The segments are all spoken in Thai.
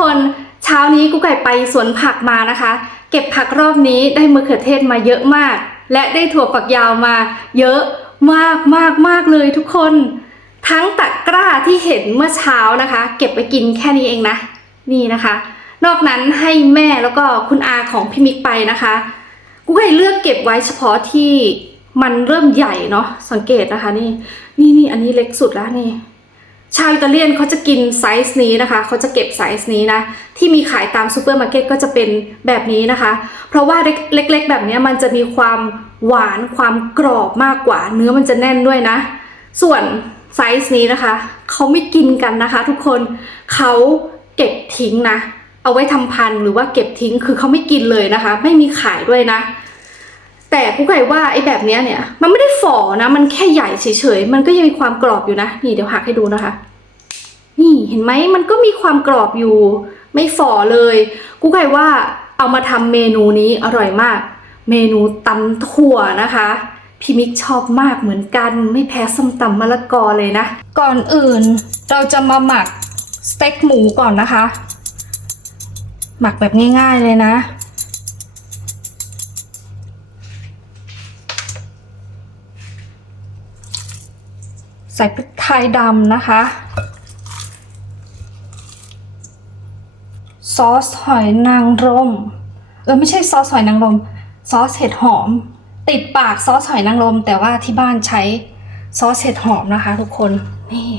สวัสดีค่ะทุกคนเช้านี้กูไก่ไปสวนผักมานะคะ เก็บผักรอบนี้ได้มะเขือเทศมาเยอะมาก และได้ถั่วฝักยาวมาเยอะมากมากมากเลยทุกคน ทั้งตะกร้าที่เห็นเมื่อเช้านะคะ เก็บไปกินแค่นี้เองนะ นี่นะคะ นอกนั้นให้แม่แล้วก็คุณอาของพี่มิกไปนะคะกูไก่เลือกเก็บไว้เฉพาะที่มันเริ่มใหญ่เนาะสังเกตนะคะ นี่นี่นี่อันนี้เล็กสุดแล้วนี่ ชาวอิตาเลียนเขาจะกินไซส์นี้นะคะ เขาจะเก็บไซส์นี้นะ ที่มีขายตามซูเปอร์มาร์เก็ตก็จะเป็นแบบนี้นะคะ เพราะว่าเล็กๆ แบบนี้มันจะมีความหวานความกรอบมากกว่า เนื้อมันจะแน่นด้วยนะ ส่วนไซส์นี้นะคะ เขาไม่กินกันนะคะทุกคน เขาเก็บทิ้งนะ เอาไว้ทำพันธุ์หรือว่าเก็บทิ้ง คือเขาไม่กินเลยนะคะ ไม่มีขายด้วยนะ แต่กูไก่ว่าไอ้แบบเนี้ยเนี่ย มันไม่ได้ฝ่อนะ มันแค่ใหญ่เฉยๆ มันก็ยังมีความกรอบอยู่นะ นี่เดี๋ยวหักให้ดูนะคะ นี่เห็นไหมมันก็มีความกรอบอยู่ ไม่ฝ่อเลย กูไก่ว่าเอามาทำเมนูนี้อร่อยมาก เมนูตำถั่วนะคะพี่มิกชอบมากเหมือนกันไม่แพ้ส้มตำมะละกอเลยนะ ก่อนอื่นเราจะมาหมักสเต็กหมูก่อนนะคะ หมักแบบง่ายๆเลยนะ ใส่พริกไทยดำนะคะ ซอสหอยนางรม เออไม่ใช่ซอสหอยนางรม ซอสเห็ดหอม ติดปากซอสหอยนางรม แต่ว่าที่บ้านใช้ซอสเห็ดหอมนะคะทุกคน นี่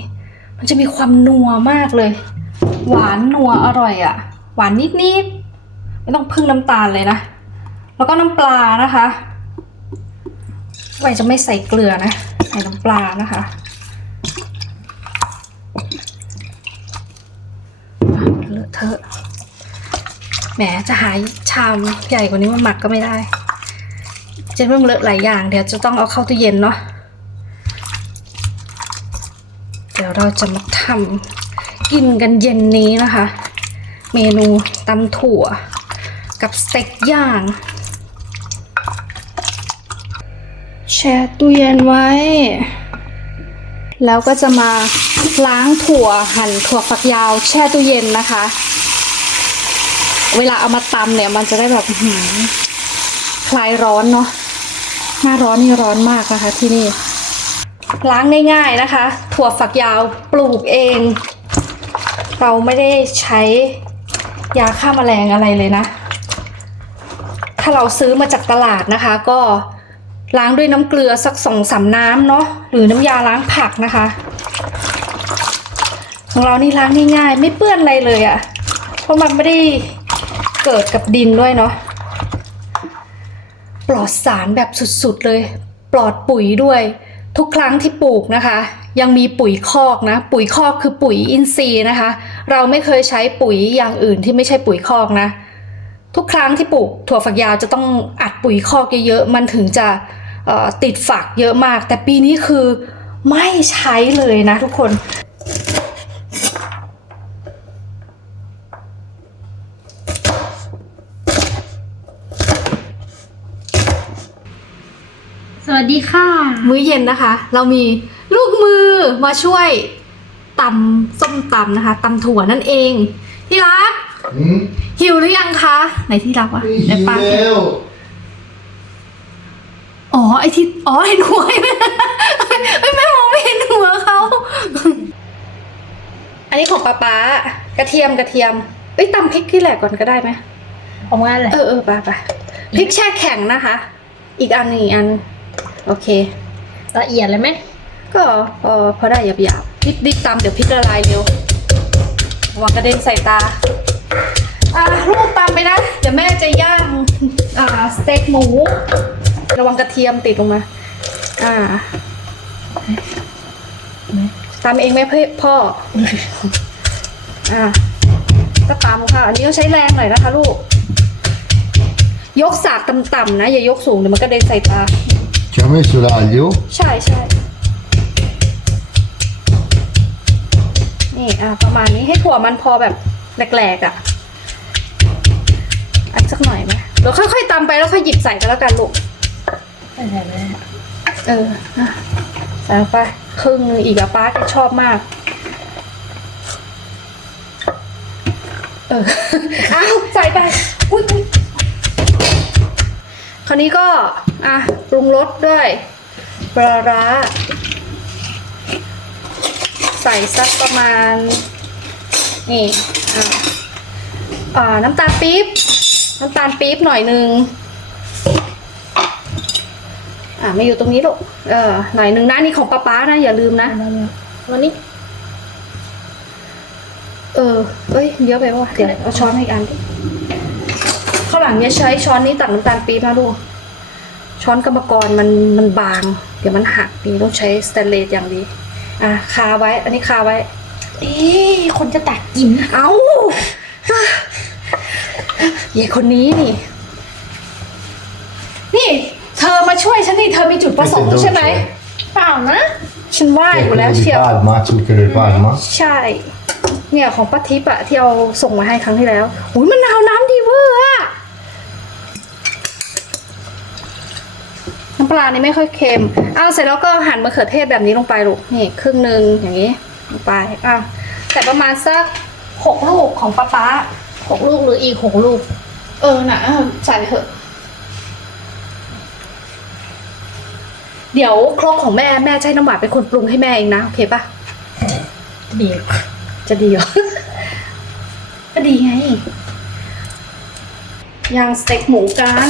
มันจะมีความนัวมากเลย หวานนัวอร่อยอะ่ะ หวานนิดๆ ไม่ต้องพึ่งน้ำตาลเลยนะ แล้วก็น้ำปลานะคะไว้จะไม่ใส่เกลือนะ ใส่น้ำปลานะคะ เลอะ แหมจะหาชามใหญ่กว่านี้มาหมักก็ไม่ได้ เจะเรื่งเลอะหลายอย่าง เดี๋ยวจะต้องเอาเข้าตู้เย็นเนาะ เดี๋ยวเราจะมาทำกินกันเย็นนี้นะคะ เมนูตำถั่ว กับสเต็กย่าง แช่ตู้เย็นไว้แล้วก็จะมาล้างถั่วหั่นถั่วฝักยาวแช่ตู้เย็นนะคะ เวลาเอามาตำเนี่ย มันจะได้แบบหืคลายร้อนเนาะหน้าร้อนนี่ร้อนมากนะคะ ที่นี่ ล้างง่ายๆนะคะ ถั่วฝักยาวปลูกเอง เราไม่ได้ใช้ยาฆ่าแมลงอะไรเลยนะ ถ้าเราซื้อมาจากตลาดนะคะ ก็ล้างด้วยน้ำเกลือสักสองสามน้ำเนาะหรือน้ำยาล้างผักนะคะ ของเรานี่ล้างง่ายๆ ไม่เปื้อนอะไรเลยอะ่ะ เพราะมันไม่ได้ เกิดกับดินด้วยเนาะปลอดสารแบบสุดๆเลย ปลอดปุ๋ยด้วย ทุกครั้งที่ปลูกนะคะ ยังมีปุ๋ยคอกนะ ปุ๋ยคอกคือปุ๋ยอินทรีย์นะคะ เราไม่เคยใช้ปุ๋ยอย่างอื่นที่ไม่ใช่ปุ๋ยคอกนะ ทุกครั้งที่ปลูกถั่วฝักยาวจะต้องอัดปุ๋ยคอกเยอะๆมันถึงจะติดฝักเยอะมาก แต่ปีนี้คือไม่ใช้เลยนะทุกคน วัสดีค่ะ มื้อเย็นนะคะ เรามีลูกมือมาช่วยตำส้มตำนะคะตำถั่วนั่นเอง ที่รักหืมหิวหรือยังคะไหนที่รักวะไม่ไหนหิวป้าแล้วอ๋อไอที่อ๋อเห็นหัวไหมไม่แม่มองไม่เห็นหัวเขาอันนี้ของป้าป๊ากระเทียมกระเทียมเอ้ยตำพริกที่แหลกก่อนก็ได้ไหม ของงานเลยเออเออไปไปพริกแช่แข็งนะคะ อีกอันหนึ่งอีกอัน โอเค ละเอียดเลยไหม ก็พอพอได้หยาบหยาบรีบรีบตำเดี๋ยวพริกละลายเร็วระวังกระเด็นใส่ตา อะลูกตำไปนะ เดี๋ยวแม่จะย่าง อ่า สเต็กหมู ระวังกระเทียมติดลงมา อ่าตำเองไหมพ่อพ่ออ่าก็ตำค่ะ อันนี้ต้องใช้แรงหน่อยนะคะลูก ยกสากต่ำๆนะ อย่ายกสูงเดี๋ยวมันกระเด็นใส่ตา Ci ha messo l'aglio? ใช่ใช่นี่อะประมาณนี้ให้ถั่วมันพอแบบแหลกๆอะ อันสักหน่อยไหมเดี๋ยวค่อยๆตำไปแล้วค่อยหยิบใส่กันแล้วกันลูกใช่ใช่ไหมเอออะใส่ลงไปครึ่งหนึงอีกอะป้าแกชอบมาก เออ อ้าวใส่ไป อุ้ยอุ๊ยค ราวนี้ก็อะปรุงรสด้วยปลาร้า ใส่สักประมาณ นี่อะอ่าน้ำตาลปี๊บน้ำตาลปี๊บหน่อยนึงอะไม่อยู่ตรงนี้หรอกเออหน่อยนึงนะนี่ของป้าป๊านะ อย่าลืมนะวันนี้ เออเอ้ยเยอะไปวะเดี๋ยวเอาช้อนให้อีกอันดิข้าวหลั งเนี่ยใช้ช้อนนี้ตักน้ำตาลปี๊บนะลูกช้อนกรรมกรมันมันบาง เดี๋ยวมันหักนี่ต้องใช้สแตนเลสอย่างดีอะคาไว้ อันนี้คาไว้ เอ๊ะคนจะตักกิน เอ้าเย่คนนี้นี่ นี่ เธอมาช่วยฉันนี่เธอมีจุดประสงค์ใช่ไหมเปล่านะ ฉันว่าอยู่แล้ว di เชียว Parma, zucchero di Parma. ใช่ เนี่ยของป้าทิพย์อะที่เอาส่งมาให้ครั้งที่แล้วอุ้ยมะนาวน้ำดีเวอร์อะน้ำ ปลานี่ไม่ค่อยเค็ม เอาเสร็จแล้วก็หั่นมะเขือเทศแบบนี้ลงไปลูก นี่ครึ่งหนึ่งอย่างนี้ลงไปอะแต่ประมาณสักหกลูกของป้าป๊าหกลูกหรืออีกหกลูก เออน่ะใส่เถอะ เดี๋ยวครกของแม่แม่ใช้น้ำหวานเป็นคนปรุงให้แม่เองนะ โอเคปะดีจะดีเหรอ ก็ดีไงย่างสเต็กหมูกัน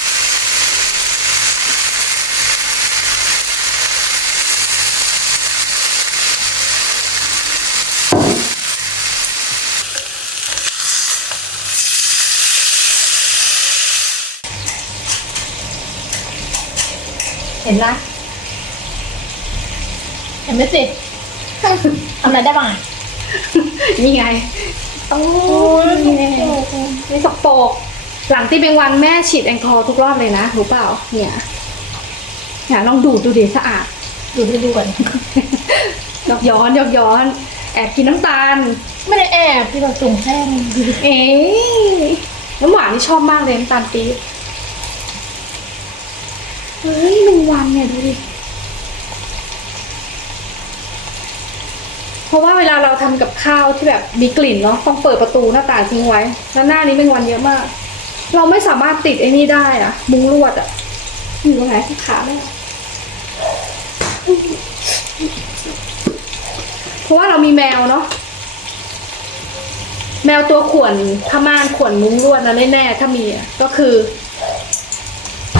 เห็นไหมสิทำอะไรได้บ้างอะนี่ไงโอ้ยนี่ไงนี่สกปรกหลังที่เป็นวันแม่ฉีดแอลกอฮอล์ทุกรอบเลยนะรู้เปล่า เนี่ยเนี่ยลองดูดดูดิสะอาด ดูให้ดูก่อนยอกย้อนยอกย้อน แอบกินน้ำตาล ไม่ได้แอบพี่เราจุ่มแป้งเอ๊ะน้ำหวานนี่ชอบมากเลยน้ำตาลปี๊บเฮ้ยหนึ่งวันเนี่ยดูดิ เพราะว่าเวลาเราทำกับข้าวที่แบบมีกลิ่นเนาะต้องเปิดประตูหน้าต่างทิ้งไว้แล้วหน้านี้เป็นวันเยอะมาก เราไม่สามารถติดไอ้นี่ได้อะมุ้งลวดอะอยู่ตรงไหนที่ขาได้อะเพราะว่าเรามีแมวเนาะแมวตัวข่วนผ้าม่านข่วนมุ้งลวดนะแน่ๆถ้ามีอะก็คือ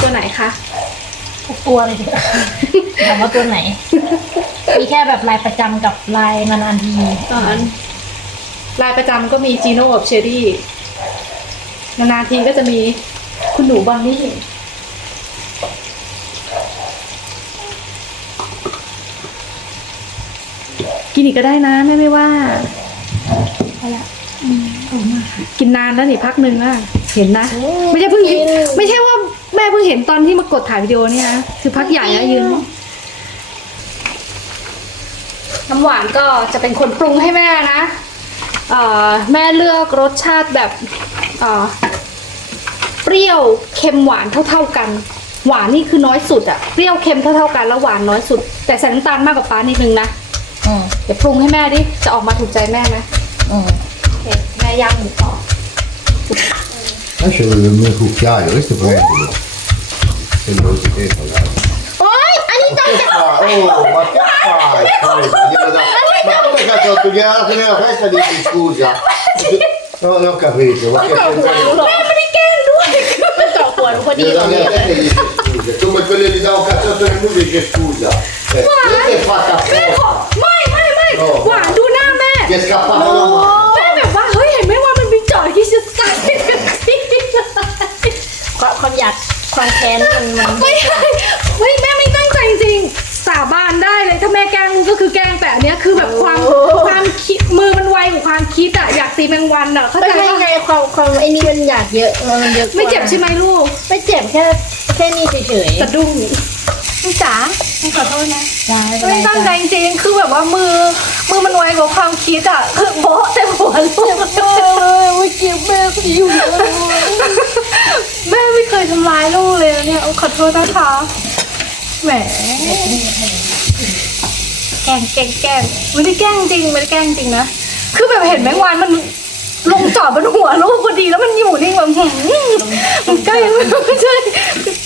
ตัวไหนคะ ทุกตัวเลยสิถามว่าตัวไหน มีแค่แบบลายประจำกับลายนานๆทีตอนลายประจำก็มีจีโน่กับเชอรี่ นานๆทีก็จะมีคุณหนูบอนนี่ กินอีกก็ได้นะแม่ไม่ว่า เอาละอืมเอามากินนานแล้วนี่พักหนึ่งนะเห็นนะ ไม่ใช่เพิ่งเห็นไม่ใช่ว่า แม่เพิ่งเห็นตอนที่มากดถ่ายวิดีโอเนี่ยนะ คือพักใหญ่แล้วยืน น้ำหวานก็จะเป็นคนปรุงให้แม่นะ เอ่อ แม่เลือกรสชาติแบบ เอ่อ เปรี้ยวเค็มหวานเท่า ๆกัน หวานนี่คือน้อยสุดอะเปรี้ยวเค็มเท่าๆกันแล้วหวานน้อยสุด แต่ใส่น้ำตาลมากกว่าป้านิดนึงนะ อืมเดี๋ยวปรุงให้แม่ดิ จะออกมาถูกใจแม่ไหมอืมโอเคแม่ย่างหมูต่อ Lascia il mio cucchiaio, questo è prendilo. Se lo si te eh, magari. Poi, Anita! Oh, ma che fai? Cioè, ma come cazzo tu gli hai dato nella festa di scusa? No, non ho capito, ma che come quello gli dà un cazzotto nel muso e dice scusa. Eh, Ma che fa cazzotto mai mai mai. No, guarda una me. Che è scappato อยากความแค้นมันมันไม่ใช่เฮ้ยแม่ไม่ตั้งใจจริงๆสาบานได้เลยถ้าแม่แกล้งก็คือแกล้งแต่อันเนี้ยคือแบบความความคิดมือมันไวกว่าความคิดอะอยากตีแมงวันอะเข้าไม่ใจใช่ปะไงความความไอ้นี่มันอยากเยอะมันเยอะกว่าไม่เจ็บใช่ไหมลูกไม่เจ็บแค่แค่นี้เฉยสะดุ้งๆจ๋า ขอโทษนะจ้าไม่ตั้งใจจริงๆคือแบบว่ามือ มือมันไวกว่าความคิดอะคือโบ๊ะแต่หัวลูกเมื่อกี้แม่ผิวเลยแม่ไม่เคยทำร้ายลูกเลยนะเนี่ยโอ้ขอโทษนะคะแหมแกล้งแกล้งแกล้งไม่ได้แกล้งจริงไม่ได้แกล้งจริงนะคือแบบเห็นแมงวันมันลงจอดบนหัวลูกพอดีแล้วมันอยู่นิ่งแบบหืมมันใกล้ไม่ใช่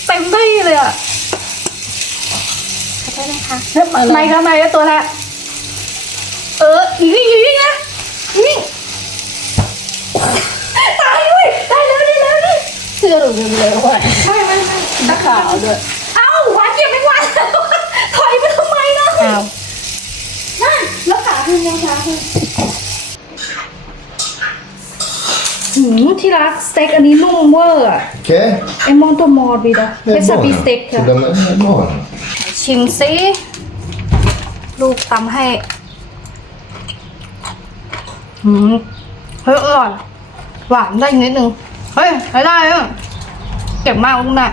เต็มที่เลยอะขอโทษ นะคะเริ่มมาเลไม่ยก็ไม่ก็ตัวละ เอออยู่นี่อยู่นี่นะนี่ตายเว้ยได้แล้วได้แล้วนี่เสื้อหนูยังเลยว่ะไม่ไม่ไม่ตะขาวด้วยเอ้าหวานเก็บไม่หวานถอยไปทำไมนะอ้าวนั่นแล้วขาคุณยังขาคุณหืมที่รักสเต็กอันนี้นุ่มเวอร์อะ Che? เอมอนตัวมอร์บีดอะ ชิมซิลูกตำให้หืมเฮ้ยอร่อยหวานได้อีกนิดนึง เฮ้ยใช้ได้อะเก็บมากลูกแม่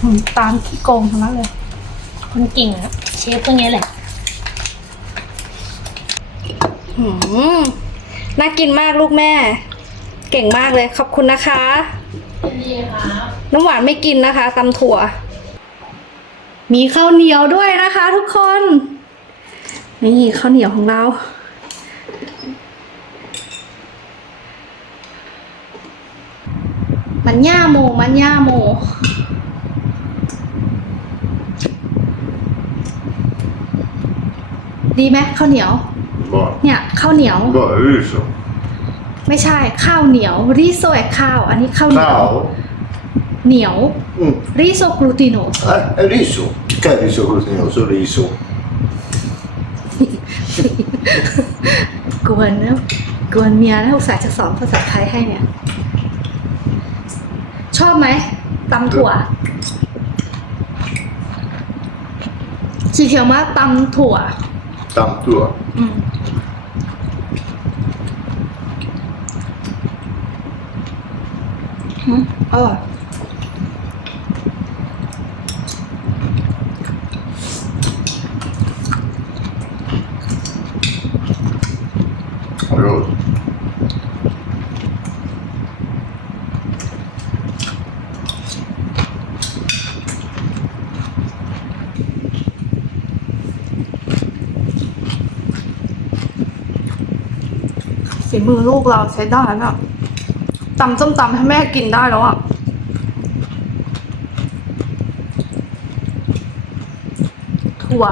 หืมตามขี้โกงทั้งนั้นเลย คนเก่งอะเชฟตัวนี้แหละหืมน่ากินมากลูกแม่ เก่งมากเลย ขอบคุณนะคะดีค่ะน้ำหวานไม่กินนะคะตำถั่ว มีข้าวเหนียวด้วยนะคะ ทุกคน นี่ข้าวเหนียวของเรา มันย่าโม มันย่าโมดีไหมข้าวเหนียว Buono. เนี่ยข้าวเหนียว Buono, riso. ไม่ใช่ข้าวเหนียวริโซแอข้าว อันนี้ข้าวเหนียว Ciao. เหนียว Mm. ริโซกลูติโน Eh, è riso. Che è riso glutinoso? Riso. กวนนะกวนเมียนะอุตส่าห์จะสอนภาษาไทยให้เนี่ย ชอบไหมตำถั่วสีเขียวมากตำถั่ว Tanto. อืมอืมอร่อย Allora. ฝี มือลูกเราใช้ได้นะตำส้มตำให้แม่กินได้แล้วอะถั่ว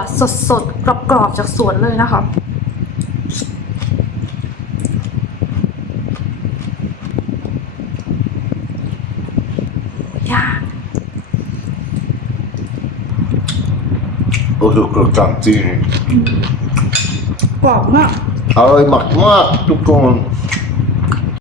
สดๆกรอบๆจากสวนเลยนะคะย่าง O sono croccantini. กรอบมาก Allora, ma, ma tu con